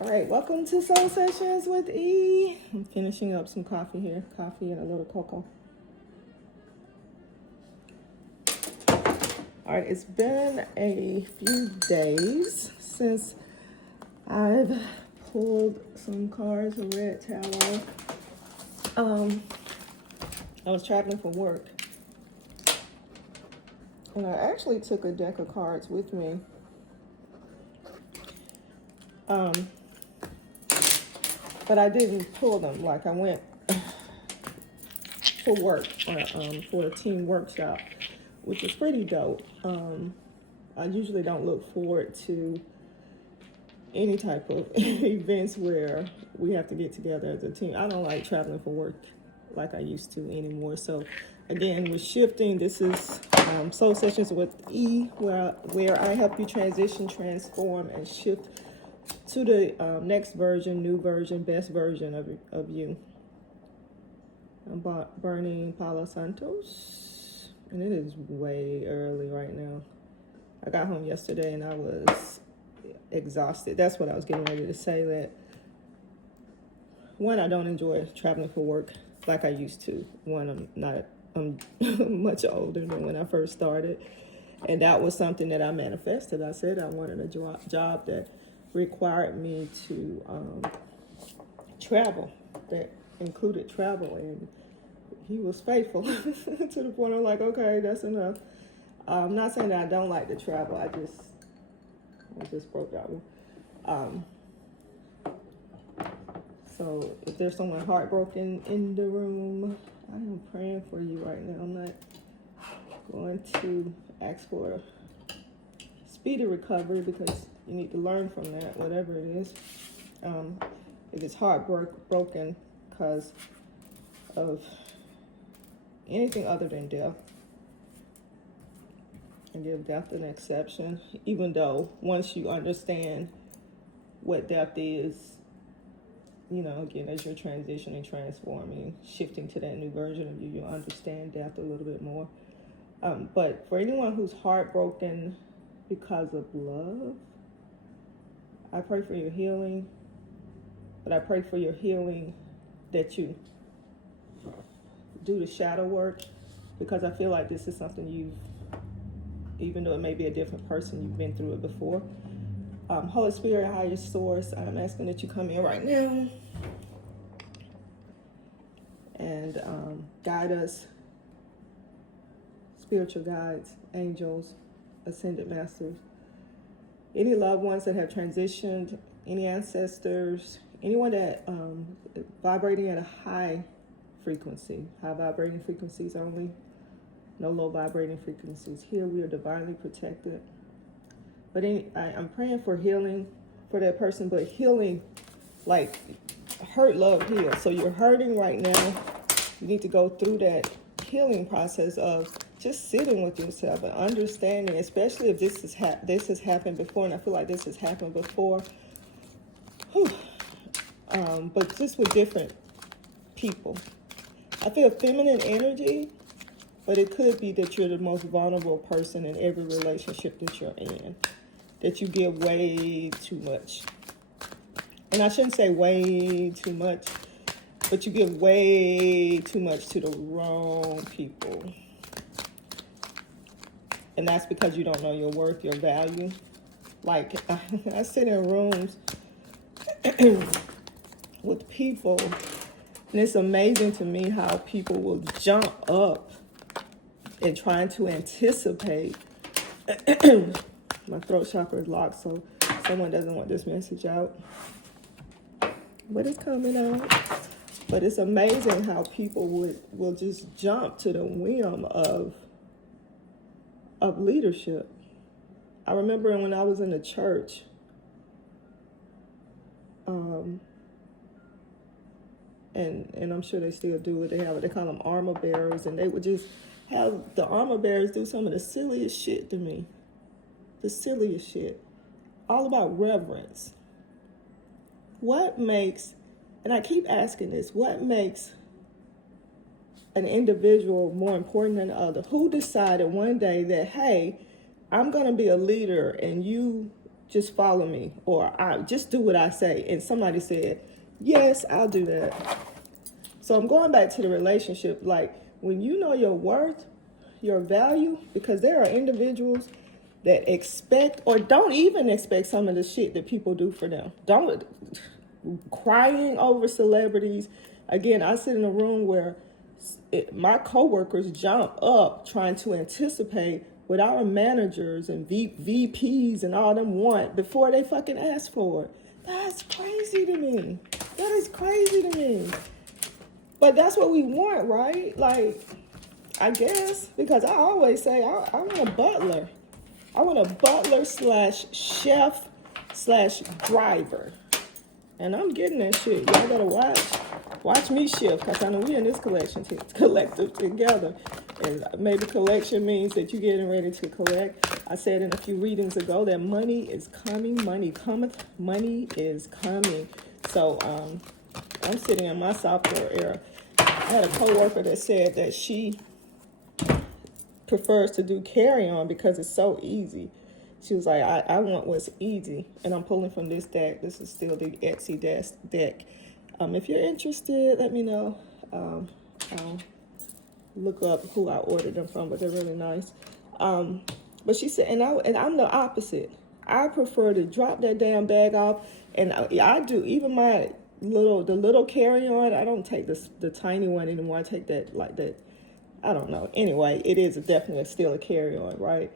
All right, welcome to Soul Sessions with E. I'm finishing up some coffee here, coffee and a little cocoa. All right, it's been a few days since I've pulled some cards of red tallow. I was traveling for work, and I actually took a deck of cards with me. But I didn't pull them. Like I went for work for a team workshop, which was pretty dope. I usually don't look forward to any type of events where we have to get together as a team. I don't like traveling for work like I used to anymore. So again, we're shifting. This is Soul Sessions with E, where I help you transition, transform, and shift to the next version, new version, best version of you. I'm burning Palo Santos, and it is way early right now. I got home yesterday and I was exhausted. That's what I was getting ready to say, that one, I don't enjoy traveling for work like I used to. One, I'm much older than when I first started. And that was something that I manifested. I said I wanted a job that required me to travel, that included travel, and he was faithful to the point I'm like, okay, that's enough. I'm not saying that I don't like to travel. I just broke that one. So if there's someone heartbroken in the room, I am praying for you right now. I'm not going to ask for speedy recovery because you need to learn from that, whatever it is. If it's heartbroken because of anything other than death, and give death an exception, even though once you understand what death is, you know, again, as you're transitioning, transforming, shifting to that new version of you, you'll understand death a little bit more. But for anyone who's heartbroken because of love, I pray for your healing. But I pray for your healing that you do the shadow work, because I feel like this is something even though it may be a different person, you've been through it before. Holy Spirit, higher source, I'm asking that you come in right now and guide us, spiritual guides, angels, ascended masters, any loved ones that have transitioned, any ancestors, anyone that vibrating at a high frequency, high vibrating frequencies only, no low vibrating frequencies. Here we are divinely protected. But I'm praying for healing for that person, but healing like hurt, love, heal. So you're hurting right now. You need to go through that healing process of just sitting with yourself and understanding, especially if this has happened before, and I feel like this has happened before. But just with different people. I feel feminine energy, but it could be that you're the most vulnerable person in every relationship that you're in, that you give way too much. And I shouldn't say way too much, but you give way too much to the wrong people. And that's because you don't know your worth, your value. Like, I sit in rooms with people, and it's amazing to me how people will jump up and trying to anticipate. My throat chakra is locked, so someone doesn't want this message out. But it's coming out. But it's amazing how people will just jump to the whim of leadership. I remember when I was in the church, and I'm sure they still do it. They call them armor bearers, and they would just have the armor bearers do some of the silliest shit to me. The silliest shit. All about reverence. What makes, and I keep asking this, what makes an individual more important than the other? Who decided one day that, hey, I'm going to be a leader and you just follow me, or I just do what I say. And somebody said, yes, I'll do that. So I'm going back to the relationship. Like, when you know your worth, your value, because there are individuals that expect or don't even expect some of the shit that people do for them. Don't crying over celebrities. Again, I sit in a room where my coworkers jump up trying to anticipate what our managers and VPs and all them want before they fucking ask for it. That's crazy to me. That is crazy to me. But that's what we want, right? Like, I guess, because I always say I want a butler. I want a butler / chef / driver. And I'm getting that shit. Y'all gotta watch me shift, because I know we in this collective together. And maybe collection means that you're getting ready to collect. I said in a few readings ago that money is coming, money cometh, money is coming. So I'm sitting in my sophomore era. I had a coworker that said that she prefers to do carry-on because it's so easy. She was like, I want what's easy. And I'm pulling from this deck. This is still the Etsy deck. If you're interested, let me know. I'll look up who I ordered them from, but they're really nice. But she said, and I'm the opposite. I prefer to drop that damn bag off. And I do, even my little carry-on, I don't take the tiny one anymore. I take that, like that, I don't know. Anyway, it is definitely still a carry-on, right?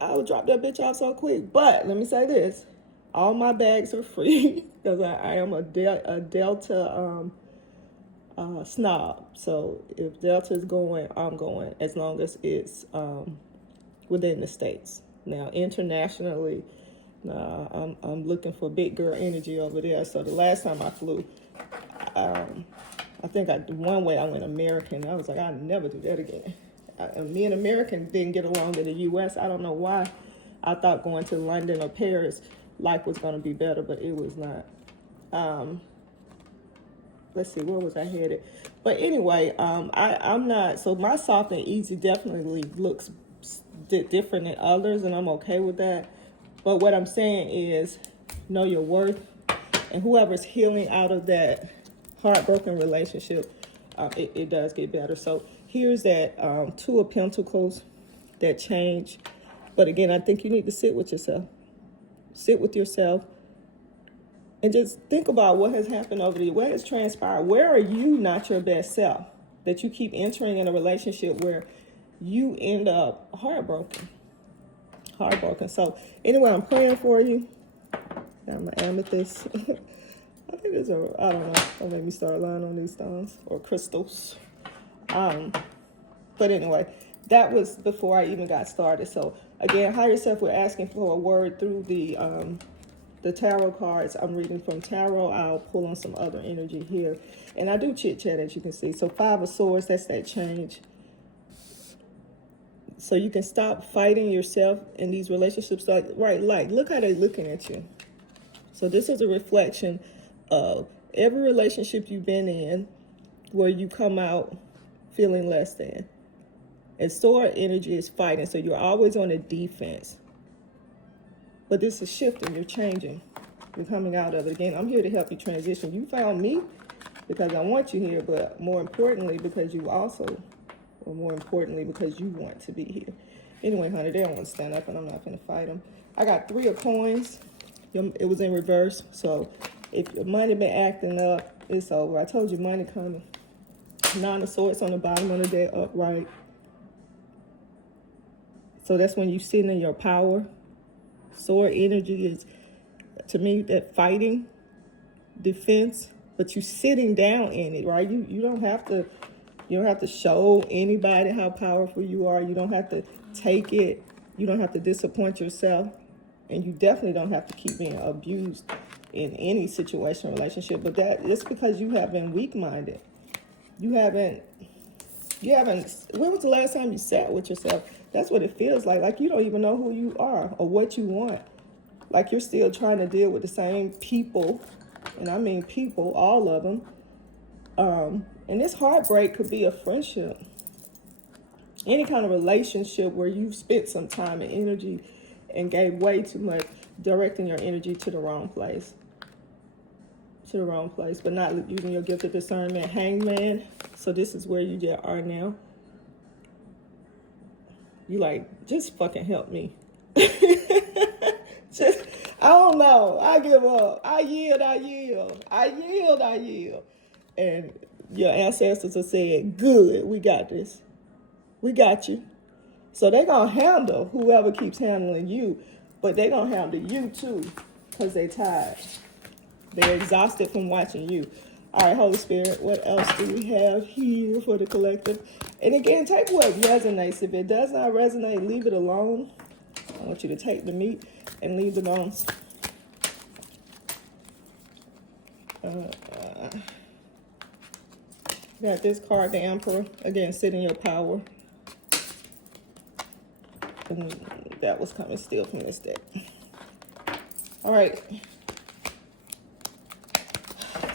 I would drop that bitch off so quick. But let me say this. All my bags are free because I am a Delta snob. So if Delta is going, I'm going, as long as it's within the states. Now, internationally, I'm looking for big girl energy over there. So the last time I flew, I think one way I went American. I was like, I'll never do that again. Me and American didn't get along in the U.S. I don't know why. I thought going to London or Paris, life was going to be better, but it was not. Let's see, where was I headed? But anyway, I'm not, so my soft and easy definitely looks different than others, and I'm okay with that. But what I'm saying is, know your worth, and whoever's healing out of that heartbroken relationship, it does get better. So here's that Two of Pentacles, that change. But again, I think you need to sit with yourself. Sit with yourself and just think about what has happened over the years. What has transpired? Where are you not your best self? That you keep entering in a relationship where you end up heartbroken. So anyway, I'm praying for you. I'm an amethyst. I think it's I don't know. Don't make me start lying on these stones or crystals. But anyway, that was before I even got started. So again, higher self, we're asking for a word through the tarot cards. I'm reading from tarot. I'll pull on some other energy here. And I do chit chat, as you can see. So 5 of Swords, that's that change. So you can stop fighting yourself in these relationships. Like look how they're looking at you. So this is a reflection of every relationship you've been in where you come out feeling less than. And sword energy is fighting. So you're always on the defense. But this is shifting. You're changing. You're coming out of it. Again, I'm here to help you transition. You found me because I want you here, but more importantly, because you want to be here. Anyway, honey, they don't want to stand up, and I'm not going to fight them. I got 3 of coins. It was in reverse. So if your money been acting up, it's over. I told you money coming. 9 of Swords on the bottom of the deck, upright. So that's when you're sitting in your power. Sword energy is, to me, that fighting, defense, but you're sitting down in it, right? You don't have to show anybody how powerful you are. You don't have to take it. You don't have to disappoint yourself. And you definitely don't have to keep being abused in any situation or relationship. But it's because you have been weak-minded. You haven't, when was the last time you sat with yourself? That's what it feels like. Like you don't even know who you are or what you want. Like you're still trying to deal with the same people. And I mean people, all of them. And this heartbreak could be a friendship. Any kind of relationship where you've spent some time and energy and gave way too much, directing your energy to the wrong place. To the wrong place, but not using your gift of discernment. Hangman. So this is where you just are now. You like, just fucking help me. Just, I don't know. I give up. I yield. And your ancestors have said, good, we got this. We got you. So they're going to handle whoever keeps handling you, but they're going to handle you too, because they're tired. They're exhausted from watching you. All right, Holy Spirit, what else do we have here for the collective? And again, take what resonates. If it does not resonate, leave it alone. I want you to take the meat and leave the bones. Got this card, the Emperor. Again, sit in your power. And that was coming still from this deck. All right.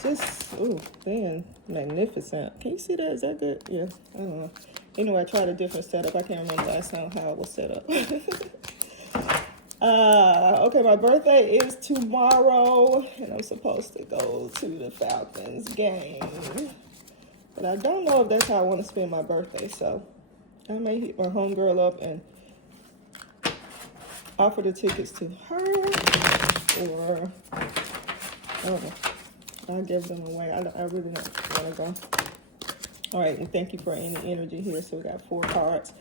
Just, oh, man, magnificent. Can you see that? Is that good? Yeah, I don't know. Anyway, I tried a different setup. I can't remember last time how it was set up. Okay, my birthday is tomorrow, and I'm supposed to go to the Falcons game. But I don't know if that's how I want to spend my birthday, so I may hit my homegirl up and offer the tickets to her, or I don't know. I'll give them away. I really don't want to go. All right, and thank you for any energy here. So we got 4 cards,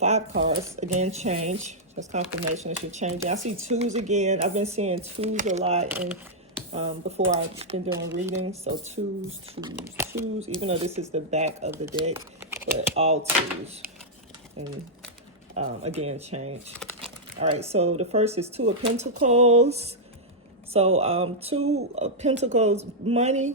5 cards. Again, change. That's confirmation that you're changing. I see 2s again. I've been seeing 2s a lot, and before I've been doing readings. So 2s. Even though this is the back of the deck, but all 2s. And again, change. All right. So the first is 2 of Pentacles. So 2 of Pentacles, money.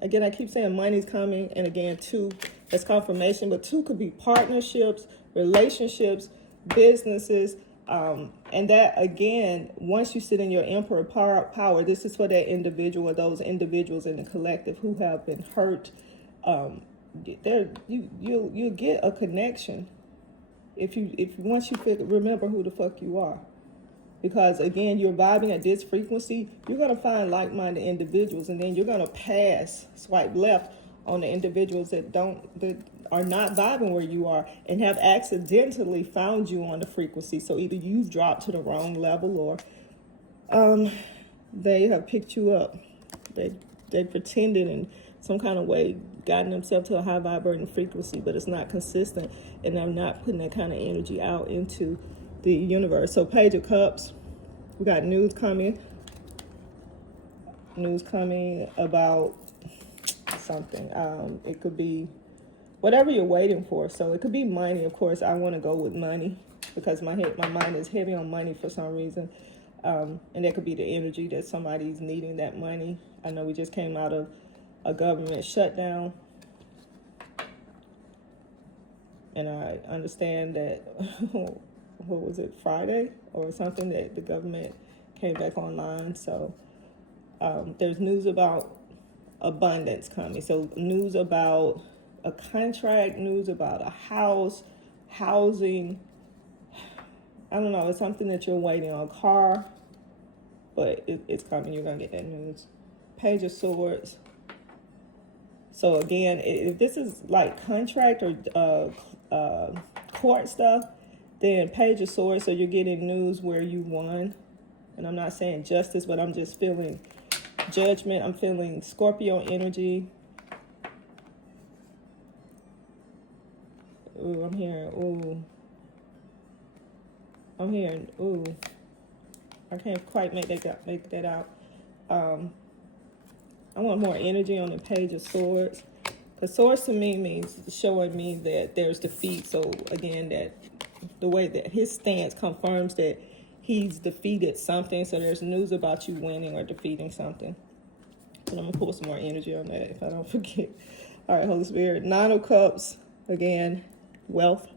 Again, I keep saying money's coming. And again, 2, that's confirmation. But 2 could be partnerships, relationships, businesses. And that, again, once you sit in your Emperor power, this is for that individual or those individuals in the collective who have been hurt. You'll get a connection if once you remember who the fuck you are. Because, again, you're vibing at this frequency, you're going to find like-minded individuals, and then you're going to swipe left on the individuals that are not vibing where you are and have accidentally found you on the frequency. So either you've dropped to the wrong level, or they have picked you up. They pretended in some kind of way, gotten themselves to a high vibrating frequency, but it's not consistent, and they're not putting that kind of energy out into the universe. So Page of Cups, we got news coming about something. It could be whatever you're waiting for. So it could be money. Of course, I want to go with money because my mind is heavy on money for some reason. And that could be the energy that somebody's needing that money. I know we just came out of a government shutdown, and I understand that what was it, Friday or something, that the government came back online. So there's news about abundance coming. So news about a contract, news about a house, housing. I don't know. It's something that you're waiting on. Car, but it's coming. You're going to get that news. Page of Swords. So again, if this is like contract or court stuff, then Page of Swords, so you're getting news where you won. And I'm not saying justice, but I'm just feeling judgment. I'm feeling Scorpio energy. Ooh, I'm hearing, ooh. I can't quite make that out. I want more energy on the Page of Swords. Because swords to me means showing me that there's defeat. So again, that the way that his stance confirms that he's defeated something. So there's news about you winning or defeating something. And I'm going to pull some more energy on that if I don't forget. All right, Holy Spirit. 9 of Cups. Again, wealth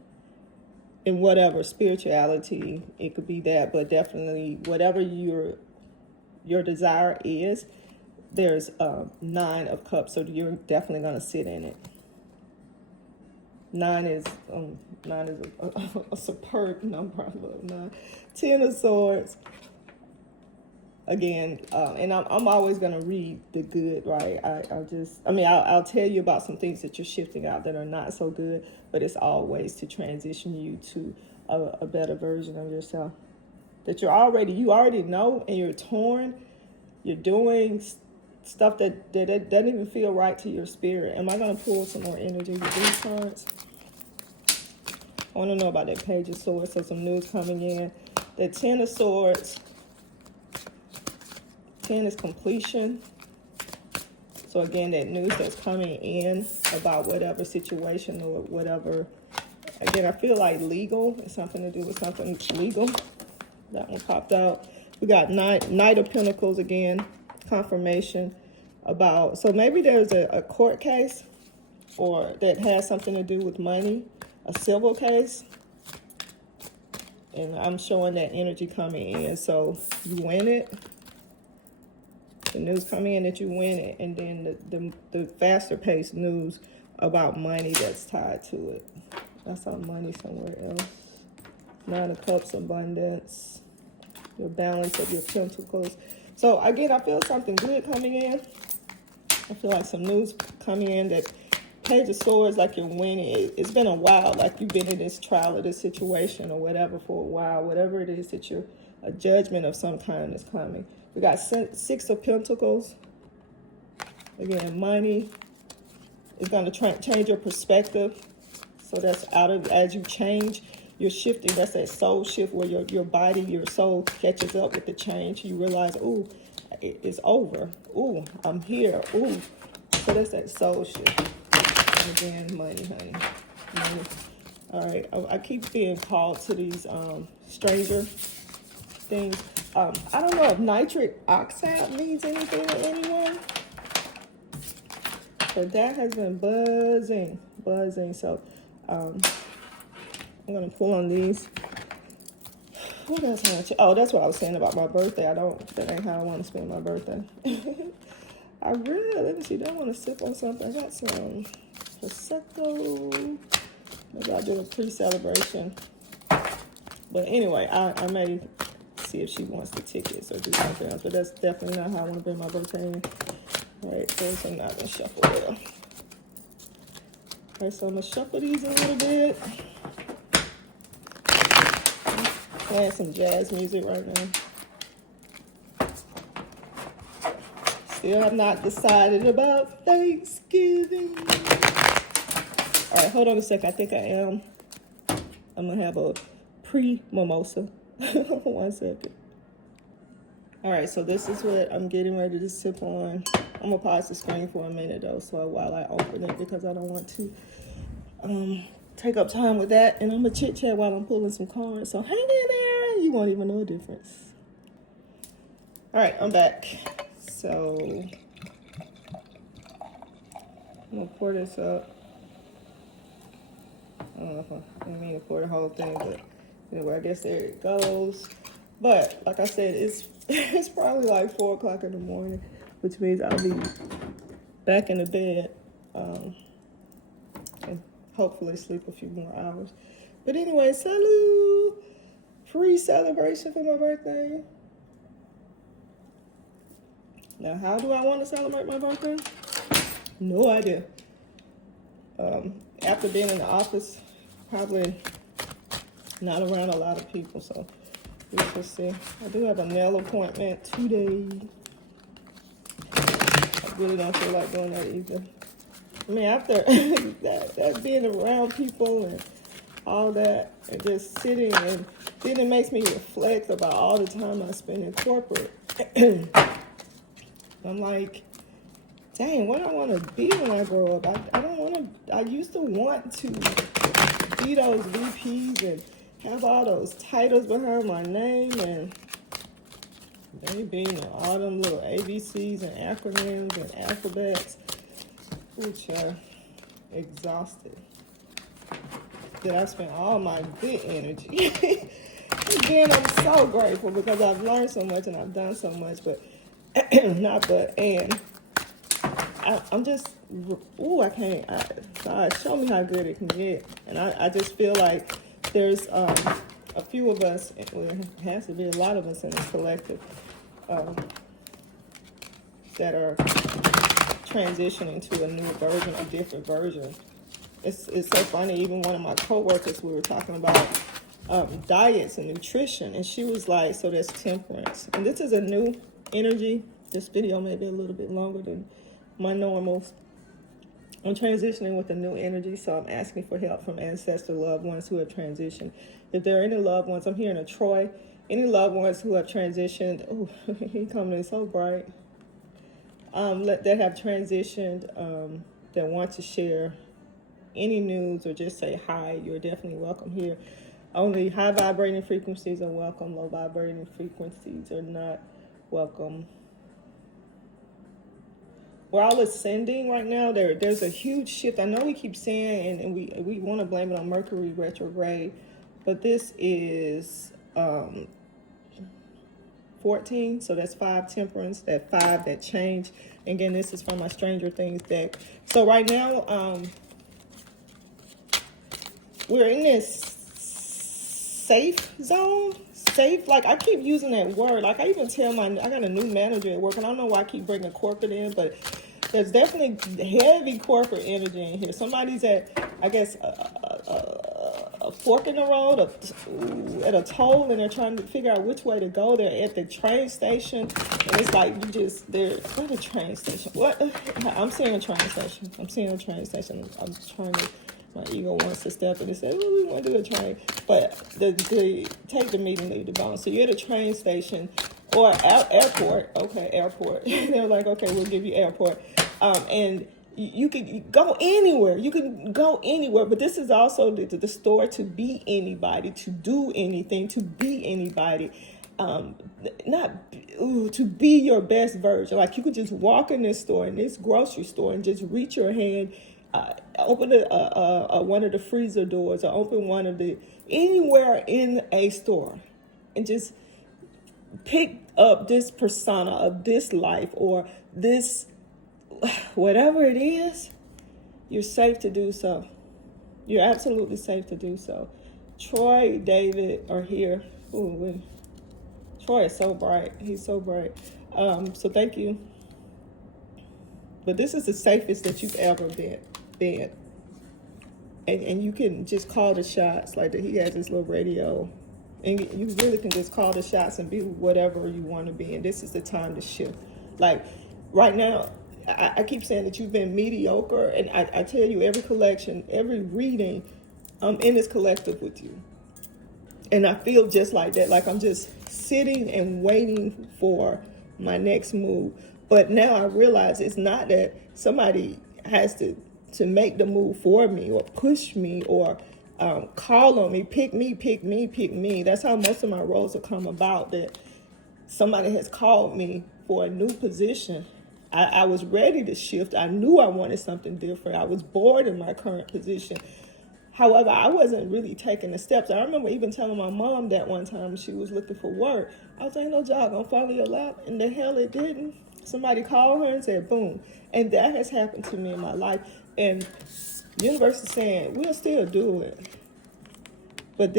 and whatever. Spirituality. It could be that. But definitely whatever your desire is, there's 9 of Cups. So you're definitely going to sit in it. Nine is a superb number. I love nine. 10 of Swords. Again, and I'm always gonna read the good, right? I'll tell you about some things that you're shifting out that are not so good, but it's always to transition you to a better version of yourself that you already know, and you're torn. You're doing stuff that doesn't even feel right to your spirit. Am I gonna pull some more energy with these cards? I want to know about that Page of Swords. So some news coming in. The 10 of Swords. 10 is completion. So again, that news that's coming in about whatever situation or whatever. Again, I feel like legal. It's something to do with something legal. That one popped out. We got Knight of Pentacles again. Confirmation about. So maybe there's a court case or that has something to do with money. A civil case, and I'm showing that energy coming in. So you win it. The news coming in that you win it, and then the faster paced news about money that's tied to it. I saw money somewhere else. 9 of Cups, abundance, your balance of your pentacles. So again, I feel something good coming in. I feel like some news coming in that. Page of Swords, like you're winning. It's been a while, like you've been in this trial or this situation or whatever for a while. Whatever it is that a judgment of some kind is coming. We got 6 of Pentacles. Again, money is going to change your perspective. So that's as you change, you're shifting. That's that soul shift where your body, your soul catches up with the change. You realize, ooh, it's over. Ooh, I'm here. Ooh. So that's that soul shift. Again, money, honey. Money. All right, I keep being called to these stranger things. I don't know if nitric oxide means anything to anyone, but that has been buzzing. So I'm gonna pull on these. What else? Oh, that's what I was saying about my birthday. That ain't how I want to spend my birthday. Let me see. Do I want to sip on something? I got some Prosecco. Maybe I'll do a pre-celebration. But anyway, I may see if she wants the tickets or do something else. But that's definitely not how I want to bring my birthday in. All right, so I'm not going to shuffle well. All right, so I'm going to shuffle these a little bit. Playing some jazz music right now. Still have not decided about Thanksgiving. All right, hold on a second. I think I am. I'm going to have a pre-mimosa. 1 second. All right, so this is what I'm getting ready to sip on. I'm going to pause the screen for a minute, though, so while I open it, because I don't want to take up time with that. And I'm going to chit-chat while I'm pulling some cards. So hang in there. You won't even know a difference. All right, I'm back. So I'm going to pour this up. I don't know if I didn't mean to pour the whole thing, but anyway, I guess there it goes. But like I said, it's probably like 4 o'clock in the morning, which means I'll be back in the bed and hopefully sleep a few more hours. But anyway, salute! Free celebration for my birthday. Now, how do I want to celebrate my birthday? No idea. After being in the office, probably not around a lot of people, so we shall see. I do have a nail appointment today. I really don't feel like doing that either. I mean, after that being around people and all that, and just sitting, and then it makes me reflect about all the time I spend in corporate. I'm like, dang, what do I want to be when I grow up? I don't want to. I used to want to be those VPs and have all those titles behind my name, and they being all them little ABCs and acronyms and alphabets, which are exhausted. That I spent all my good energy. Again, I'm so grateful because I've learned so much and I've done so much, but I'm just I can't. God, show me how good it can get. And I just feel like there's a few of us, well, it has to be a lot of us in this collective, that are transitioning to a new version, a different version. It's so funny. Even one of my coworkers, we were talking about diets and nutrition, and she was like, so there's temperance. And this is a new energy. This video may be a little bit longer than my normals. I'm transitioning with a new energy, so I'm asking for help from ancestor loved ones who have transitioned. If there are any loved ones, I'm hearing a Troy, any loved ones who have transitioned, oh, he coming in so bright, that have transitioned, that want to share any news or just say hi, you're definitely welcome here. Only high vibrating frequencies are welcome, low vibrating frequencies are not welcome. We're all ascending right now. There's a huge shift. I know we keep saying, and we want to blame it on Mercury retrograde, but this is 14, so that's 5 temperance, that 5, that change. Again, this is from my Stranger Things deck. So right now, we're in this safe zone. Safe, like I keep using that word. Like I even tell I got a new manager at work, and I don't know why I keep bringing corporate in, but there's definitely heavy corporate energy in here. Somebody's at, I guess, a fork in the road, at a toll, and they're trying to figure out which way to go. They're at the train station, and it's like what a train station? What? I'm seeing a train station. I'm trying to. My ego wants to step in and say, oh, we want to do a train. But take the meeting, leave the bone. So you're at a train station or airport. Okay, airport. They're like, okay, we'll give you airport. And you can go anywhere. You can go anywhere. But this is also the store to be anybody, to do anything, to be anybody. To be your best version. Like you could just walk in this store, in this grocery store, and just reach your hand, open one of the freezer doors, or open one of anywhere in a store, and just pick up this persona of this life or this, whatever it is. You're safe to do so. You're absolutely safe to do so. Troy, David are here. Ooh, Troy is so bright. He's so bright. So thank you. But this is the safest that you've ever been. And you can just call the shots. Like he has this little radio, and you really can just call the shots and be whatever you want to be. And this is the time to shift. Like right now, I keep saying that you've been mediocre, and I tell you, every collection, every reading, I'm in this collective with you. And I feel just like that, like I'm just sitting and waiting for my next move. But now I realize it's not that somebody has to make the move for me or push me or call on me, pick me. That's how most of my roles have come about, that somebody has called me for a new position. I was ready to shift. I knew I wanted something different. I was bored in my current position. However, I wasn't really taking the steps. I remember even telling my mom that one time she was looking for work. I was like, no job gonna fall in your lap. And the hell it didn't. Somebody called her and said, boom. And that has happened to me in my life. And the universe is saying, we'll still do it. But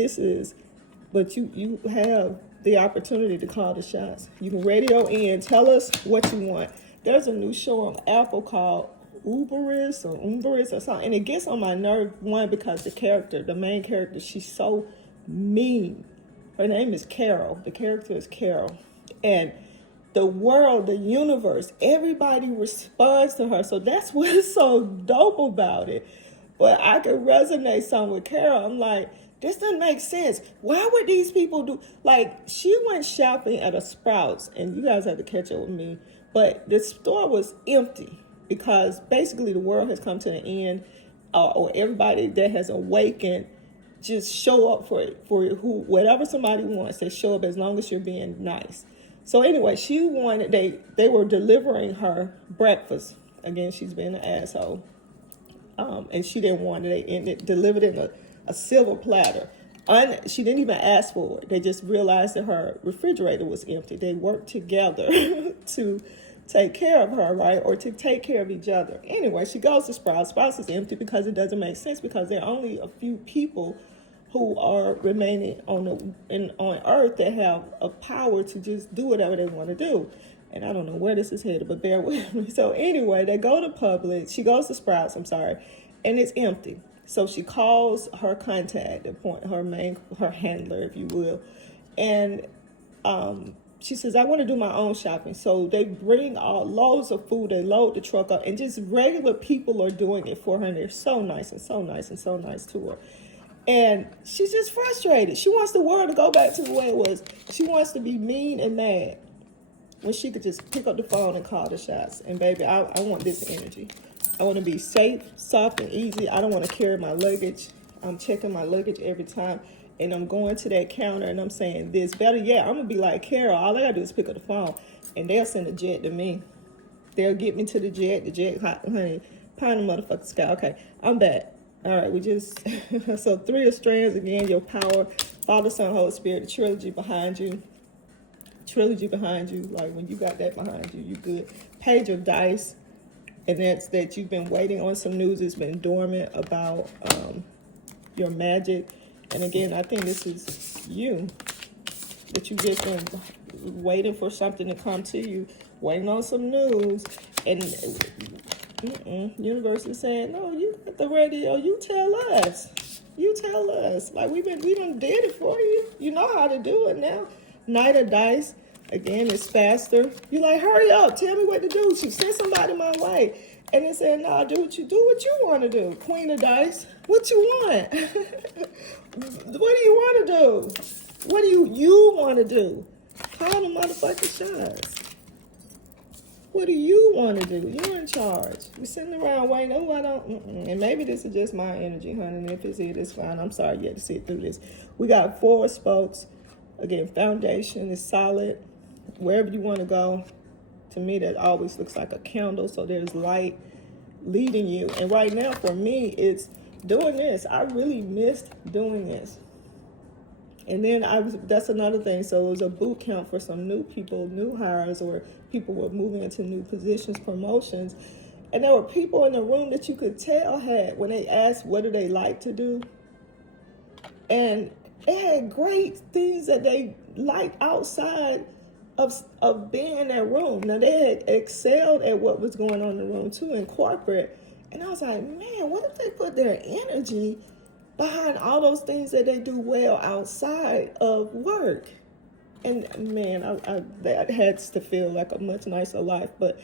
you have the opportunity to call the shots. You can radio in, tell us what you want. There's a new show on Apple called Uberus or something. And it gets on my nerve, one, because the main character, she's so mean. Her name is Carol. The character is Carol. And the world, the universe, everybody responds to her. So that's what's so dope about it. But I could resonate some with Carol. I'm like, this doesn't make sense. Why would these people do? Like, she went shopping at a Sprouts, and you guys have to catch up with me. But the store was empty because basically the world has come to an end, or everybody that has awakened just show up for whatever somebody wants. They show up as long as you're being nice. So anyway, they were delivering her breakfast. Again, she's been an asshole. And she didn't want it. They delivered it in a silver platter. She didn't even ask for it. They just realized that her refrigerator was empty. They worked together to take care of her, right? Or to take care of each other. Anyway, she goes to Sprouts. Sprouts is empty because it doesn't make sense, because there are only a few people who are remaining on Earth that have a power to just do whatever they want to do. And I don't know where this is headed, but bear with me. So anyway, they go to Publix. She goes to Sprouts, I'm sorry, and it's empty. So she calls her contact, her handler, if you will, and she says, I want to do my own shopping. So they bring loads of food. They load the truck up, and just regular people are doing it for her. And they're so nice and so nice and so nice to her. And she's just frustrated. She wants the world to go back to the way it was. She wants to be mean and mad when she could just pick up the phone and call the shots. And baby, I want this energy. I want to be safe, soft, and easy. I don't want to carry my luggage. I'm checking my luggage every time. And I'm going to that counter and I'm saying this. Better yet, I'm going to be like Carol. All I got to do is pick up the phone. And they'll send a jet to me. They'll get me to the jet. The jet, honey, pie in the motherfucking sky. Okay, I'm back. All right, we just... So 3 of strands, again, your power. Father, Son, Holy Spirit, the trilogy behind you. Trilogy behind you. Like, when you got that behind you, you good. Page of dice. And that's that you've been waiting on some news. It's been dormant about your magic. And again, I think this is you. That you've just been waiting for something to come to you. Waiting on some news. And universe is saying, no, you got the radio. You tell us. You tell us. Like, we done did it for you. You know how to do it now. Knight of dice. Again, it's faster. You like, hurry up. Tell me what to do. She sent somebody my way. And they said, no, do what you want to do. Queen of dice. What you want? What do you want to do? What do you want to do? Call the motherfucking shots. What do you want to do? You're in charge. You're sitting around waiting. Oh, I don't. And maybe this is just my energy, honey. And if it's it, it's fine. I'm sorry you had to sit through this. We got 4 spokes. Again, foundation is solid. Wherever you want to go. To me, that always looks like a candle. So there's light leading you. And right now, for me, it's doing this. I really missed doing this. And then that's another thing. So it was a boot camp for some new people, new hires, or people were moving into new positions, promotions. And there were people in the room that you could tell when they asked what do they like to do. And it had great things that they liked outside of being in that room. Now, they had excelled at what was going on in the room, too, in corporate. And I was like, man, what if they put their energy behind all those things that they do well outside of work? And, man, that had to feel like a much nicer life. But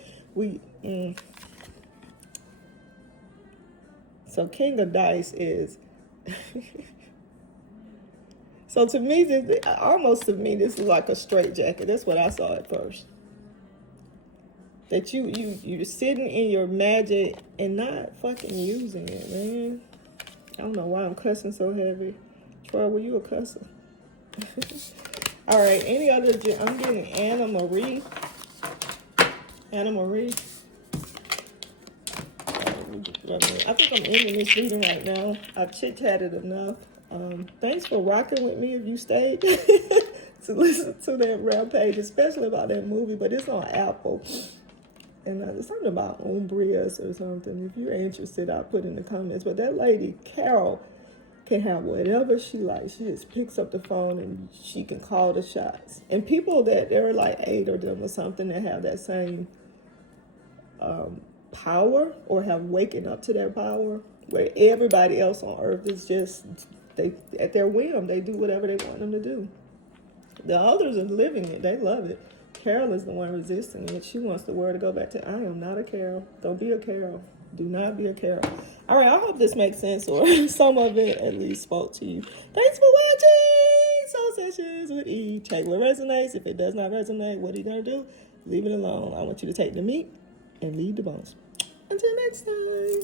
So King of Dice is... So to me, this is like a straitjacket. That's what I saw at first. That you're sitting in your magic and not fucking using it, man. I don't know why I'm cussing so heavy. Troy, were you a cusser? All right, any other? I'm getting Anna Marie. Anna Marie. I think I'm ending this reading right now. I've chit-chatted enough. Thanks for rocking with me if you stayed to listen to that rampage, especially about that movie, but it's on Apple. And there's something about Umbrius or something. If you're interested, I'll put in the comments. But that lady, Carol, can have whatever she likes. She just picks up the phone and she can call the shots. And people that there are like 8 of them or something that have that same power or have waken up to their power, where everybody else on earth is just... They at their whim, they do whatever they want them to do. The others are living it. They love it. Carol is the one resisting it. She wants the word to go back to, I am not a Carol. Don't be a Carol. Do not be a Carol. All right, I hope this makes sense, or some of it at least spoke to you. Thanks for watching Soul Sessions with E. Take what resonates. If it does not resonate, what are you going to do? Leave it alone. I want you to take the meat and leave the bones. Until next time.